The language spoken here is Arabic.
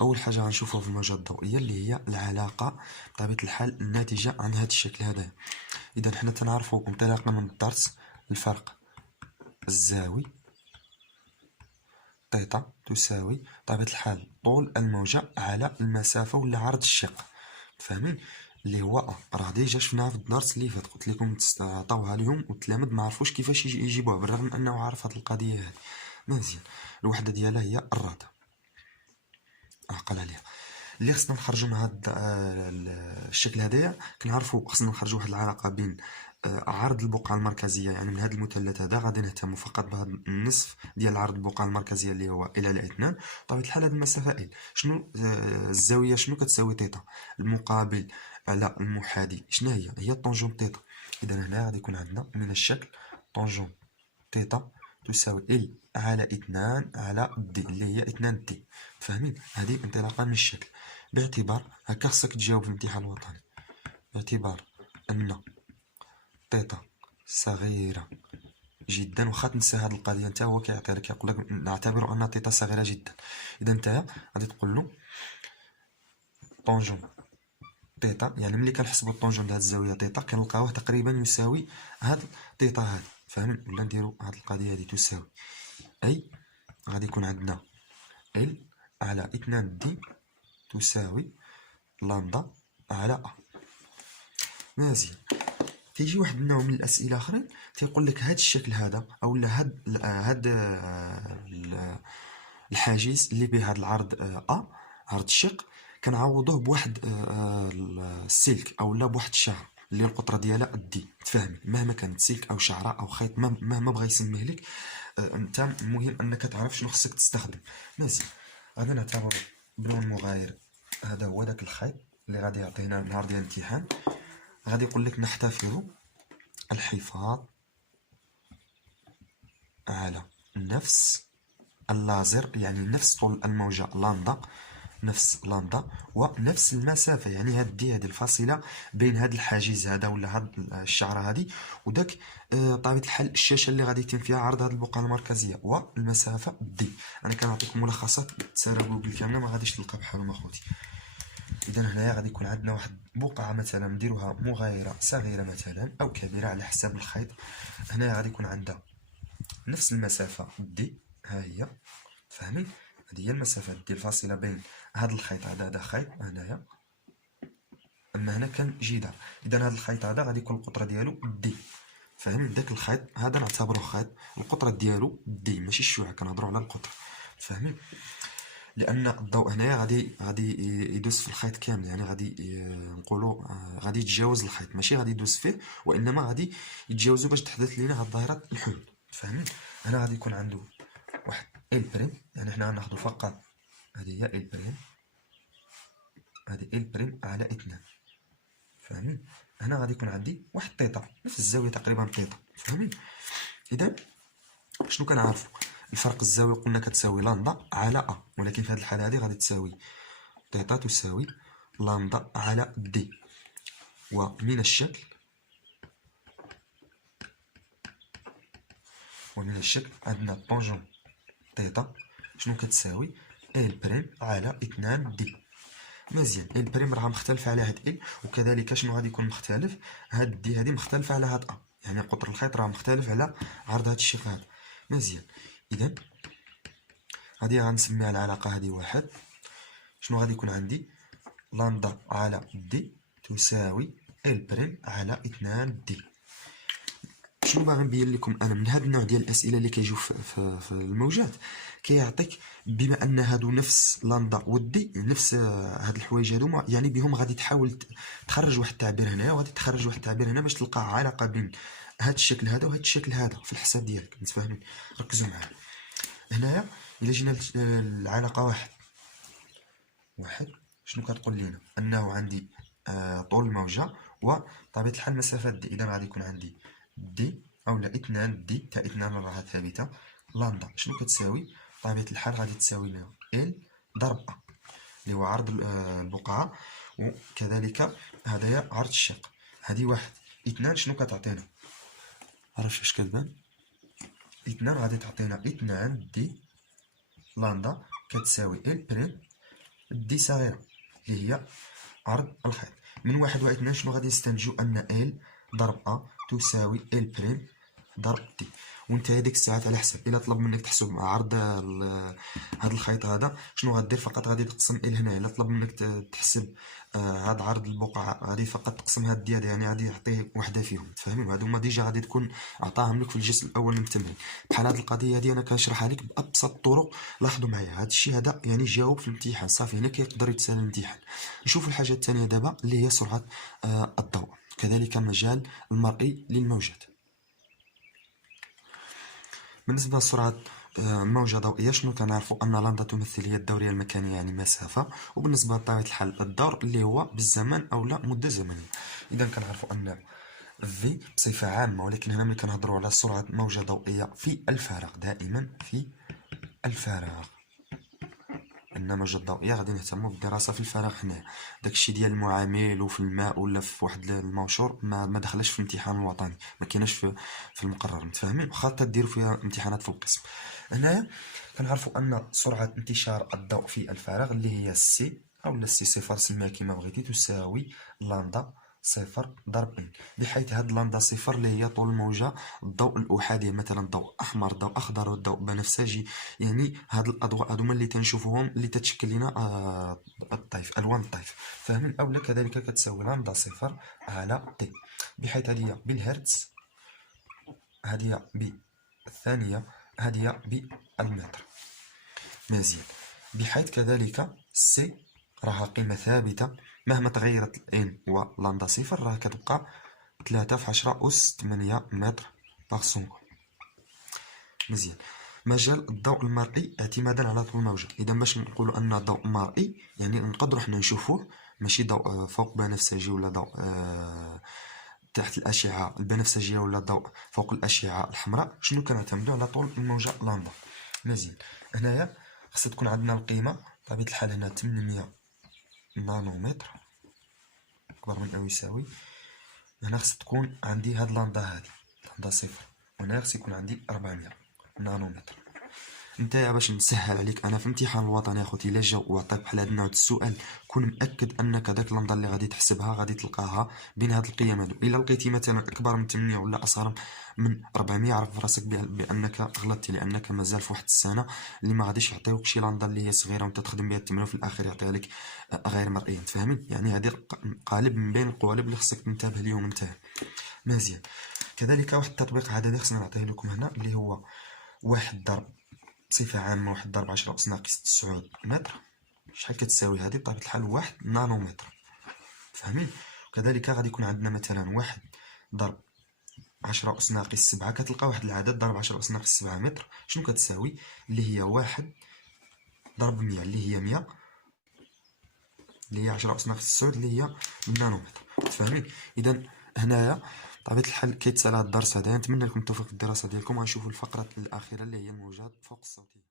اول حاجه غنشوفوها في الموجة الضوئيه اللي هي العلاقه بطبيعه الحال الناتجه عن هذا الشكل هذا. اذا حنا تنعرفوا انطلاقا من الدرس الفرق الزاوي تيتا تساوي بطبيعه الحال طول الموجة على المسافه ولا عرض الشق، فاهمين؟ اللي هو راه ديجا شفناها في الدرس اللي فات، قلت لكم عطاوها لهم والتلاميذ ما عرفوش كيفاش يجيبوها بالرغم من انه عارف هذه القضيه هذه مزيان. الوحده ديالها هي الراد، عقل عليها. اللي خصنا نخرجوا من هذا الشكل هذايا، كنعرفوا خصنا نخرجوا واحد العلاقه بين عرض البقعه المركزيه، يعني من هذا المثلث هذا غادي نهتموا فقط بهذا النصف ديال عرض البقعه المركزيه اللي هو ال على 2. بطبيعه الحال هذه المسافه ال شنو الزاويه شنو كتساوي تيتا المقابل على المحاذي شنو هي طونجون تيتا. اذا هنا غادي يكون عندنا من الشكل طونجون تيتا تساوي ال على 2 على دي اللي هي 2 دي، فاهمين؟ هذه انطلاقا من الشكل، باعتبار هكا خصك تجاوب في الامتحان الوطني، باعتبار ان تيتا صغيرة جدا، واخا تنسى هاد القضية نتا هو كيعطي لك يقول لك نعتبر ان تيتا صغيرة جدا. اذا نتايا غادي تقول له طونجون تيتا، يعني ملي كنحسبوا الطونجون ديال الزاوية تيتا كنلقاوه تقريبا يساوي هاد تيتا هادي، فاهمين؟ ولا نديرو هاد القضية هادي تساوي اي غادي يكون عندنا ال على 2 دي تساوي لامدا على ا. مزيان. تيجي واحد النوع من الاسئله اخرين تيقول لك هذا الشكل هذا او هاد الحاجز اللي به هذا العرض ا عرض الشق كنعوضوه بواحد السلك او لا بواحد الشعر اللي القطره ديالها دي، تفهم؟ مهما كانت سلك او شعره او خيط مهما بغى يسميه لك، انت المهم انك تعرف شنو خصك تستخدم. مزيان. غادي نعتبر بلون مغاير هذا هو داك الخيط اللي غادي يعطينا نهار ديال الامتحان. غادي يقول لك نحتفظ الحفاظ على نفس اللازر، يعني نفس طول الموجة لامدا، نفس لامدا ونفس المسافة، يعني هاد دي هاد الفاصلة بين هاد الحاجز هذا ولا هاد الشعرة هادي وداك بطبيعة الحال الشاشة اللي غادي يتم فيها عرض هاد البقعة المركزية والمسافة دي. أنا كنعطيكم ملخصات تسالى جوجل كاملة ما غاديش تلقى بحالهم أخوتي. إذا هنايا غادي يكون عندنا واحد بقعة مثلا نديروها مغايرة صغيرة مثلا أو كبيرة على حساب الخيط. هنايا غادي يكون عندها نفس المسافة دي، ها هي، فاهمين؟ هذه هي المسافة دي الفاصلة بين هذا الخيط هذا خيط هنايا، أما هنا كان جدار. إذا هذا الخيط هذا غادي يكون القطرة ديالو دي، فاهمين؟ داك الخيط هذا نعتبروه خيط القطرة ديالو دي ماشي الشعاع، كنهضروا على القطر، فاهمين؟ لان الضوء هنايا غادي يدوز في الخيط كامل، يعني غادي نقولوا غادي يتجاوز الخيط، ماشي غادي يدوز فيه وانما غادي يتجاوزوا باش تحدث لنا هاد ظاهره الحلول، فاهمين؟ هنا غادي يكون عنده واحد ال بريم، يعني حنا غناخذوا فقط هذه هي ال بريم، هذه ال بريم على 2، فاهمين؟ هنا غادي يكون عندي واحد تيتا نفس الزاويه تقريبا تيتا، فاهمين؟ اذا شنو كنعرفوا؟ الفرق الزاوية قلنا كتساوي لامدا على ا، ولكن في هذه الحالة هذه غادي تساوي تيتا تساوي لامدا على دي. ومن الشكل عندنا طونجون تيتا شنو كتساوي ال بريم على 2 دي. مزيان. ال بريم راه مختلفة على هاد ال، وكذلك شنو غادي يكون مختلف؟ هاد دي هادي مختلفة على هاد ا، يعني قطر الخيط راه مختلف على عرض هاد الشق هذا. مزيان. إذا غادي غنسميها العلاقة هذه واحد. شنو غادي يكون عندي؟ لامدا على دي تساوي ال بريم على 2 دي. شنو باغي نبين لكم انا من هذا النوع ديال الاسئله اللي كيجيو في الموجات؟ كيعطيك بما ان هادو نفس لامدا ودي نفس هاد الحوايج هادو، يعني بهم غادي تحاول تخرج واحد التعبير هنايا وغادي تخرج واحد التعبير هنا باش تلقى علاقه بين هاد الشكل هذا وهاد الشكل هذا في الحساب ديالك، متفاهمين؟ ركزوا معايا هنايا. الا جينا العلاقه واحد شنو كتقول لنا؟ انه عندي طول الموجة وطبيعة الحال مسافة دي، اذا غادي يكون عندي دي اولا 2 دي تا 2 راها ثابتة. لامدا شنو كتساوي؟ طبيعة الحال غادي تساوي لنا ال ضرب ا اللي هو عرض البقعة، وكذلك هدايا عرض الشق. هادي واحد. 2 شنو كتعطينا؟ عرفت اش كتبان؟ 2 غادي تعطينا 2 دي لامدا كتساوي ال بريم دي صغيرة اللي هي عرض الخيط. من 1 و 2 شنو غادي نستنتجو؟ أن ال ضرب أ تساوي ال بريم ضرب دي. وانت هذيك الساعات على حسب الا طلب منك تحسب عرض هذا الخيط هذا شنو غدير؟ فقط غادي تقسم ال هنا. الا طلب منك تحسب هذا عرض البقعه غادي فقط تقسم هاد ديال، يعني غادي يعطيه وحده فيهم. تفهمين؟ وهادو هما ديجا غادي تكون عطاهم لك في الجزء الاول من التمرين. بحال هاد القضيه هادي انا كنشرحها لك بابسط الطرق. لاحظوا معايا هاد الشيء هذا يعني جاوب في الامتحان صافي، هنا كيقدر يتسال الامتحان. نشوفوا الحاجه الثانيه دابا اللي هي سرعه الضوء، كذلك المجال المرئي للموجات. بالنسبة لسرعة موجة ضوئية شنو كنعرفو؟ أن لندا تمثل هي الدورية المكانية يعني مسافة، وبالنسبة لطبيعة الحال الدور اللي هو بالزمن أو لا مدة زمنية. إذا كنعرفو أن في بصفة عامة، ولكن هنا ملي كنهضرو على سرعة موجة ضوئية في الفراغ، دائما في الفراغ، أن الموجة الضوئية غادي نهتمو بالدراسة في الفراغ حنايا. داكشي ديال المعامل وفي الماء ولا في واحد المنشور ما دخلش في الامتحان الوطني، ما كايناش في المقرر. متفاهمين؟ واخا تديروا فيها امتحانات في القسم. هنايا كنعرفوا أن سرعة انتشار الضوء في الفراغ اللي هي سي أو السي صفر سميها كيما بغيتي تساوي لندا صفر ضرب ان، بحيث هاد لندا صفر اللي هي طول الموجة الضوء الأحادي، مثلا ضوء أحمر ضوء أخضر والضوء بنفسجي. يعني هاد الأضواء هادوما اللي تنشوفوهم اللي تتشكل لنا الطيف، ألوان الطيف. فاهمين؟ أولا كذلك كتساوي لندا صفر على تي، بحيث هادي بالهرتز، هادي بالثانية، هادي بالمتر. مزيان. بحيث كذلك سي راها قيمة ثابتة مهما تغيرت الان ولندا صفر، راه كتبقى 3 في 10 أس 8 متر باغ سكوند. مزيان. مجال الضوء المرئي اعتمادا على طول الموجة. إذا باش نقولوا أن ضوء مرئي يعني نقدروا حنا نشوفوه، ماشي ضوء فوق بنفسجي ولا ضوء تحت الأشعة البنفسجية ولا ضوء فوق الأشعة الحمراء. شنو كنعتمدوا؟ على طول الموجة لندا. مزيان. هنايا خاصها تكون عندنا القيمة بطبيعة الحال هنا 800 نانومتر أكبر من أو يساوي. هنا خاص تكون عندي هاد لندا هادي لندا صفر، وهنا خاص يكون عندي 400 نانومتر. نتايا باش نسهل عليك انا في الامتحان الوطني اخوتي الا جا وعطاك بحال هاد النوع السؤال، كون مأكد انك داك اللندا اللي غادي تحسبها غادي تلقاها بين هاد القيم هادو. الا لقيتي مثلا اكبر من 8 ولا اصغر من 400 عرف راسك بانك غلطتي، لانك مازال في واحد السنه اللي ما غاديش يعطيوك شي لندا اللي هي صغيره وانت تخدم بها التمرين وفي الاخر يعطيها لك غير مرئيه. تفهمين؟ يعني هذه قالب من بين القوالب اللي خصك تنتبه ليهم انت. مزيان. كذلك واحد التطبيق عددي خصنا نعطيه لكم هنا اللي هو واحد ضرب بصفة عامة 1 ضرب 10 أس ناقص 9 متر. شحال كتساوي هذه؟ بطبيعة الحال 1 نانومتر. فاهمين؟ وكذلك غادي يكون عندنا مثلا 1 ضرب 10 أس ناقص 7، كتلقى واحد العدد ضرب 10 أس ناقص 7 متر. شنو كتساوي؟ اللي هي 1 ضرب 100 اللي هي 100 اللي هي 10 أس ناقص 9 اللي هي النانومتر. تفاهمين؟ إذا هنايا بطبيعة الحال كيتسال هاد الدرس هذا. نتمنى لكم التوفيق في الدراسة ديالكم، وغنشوفوا الفقرة الأخيرة اللي هي الموجات فوق الصوتية.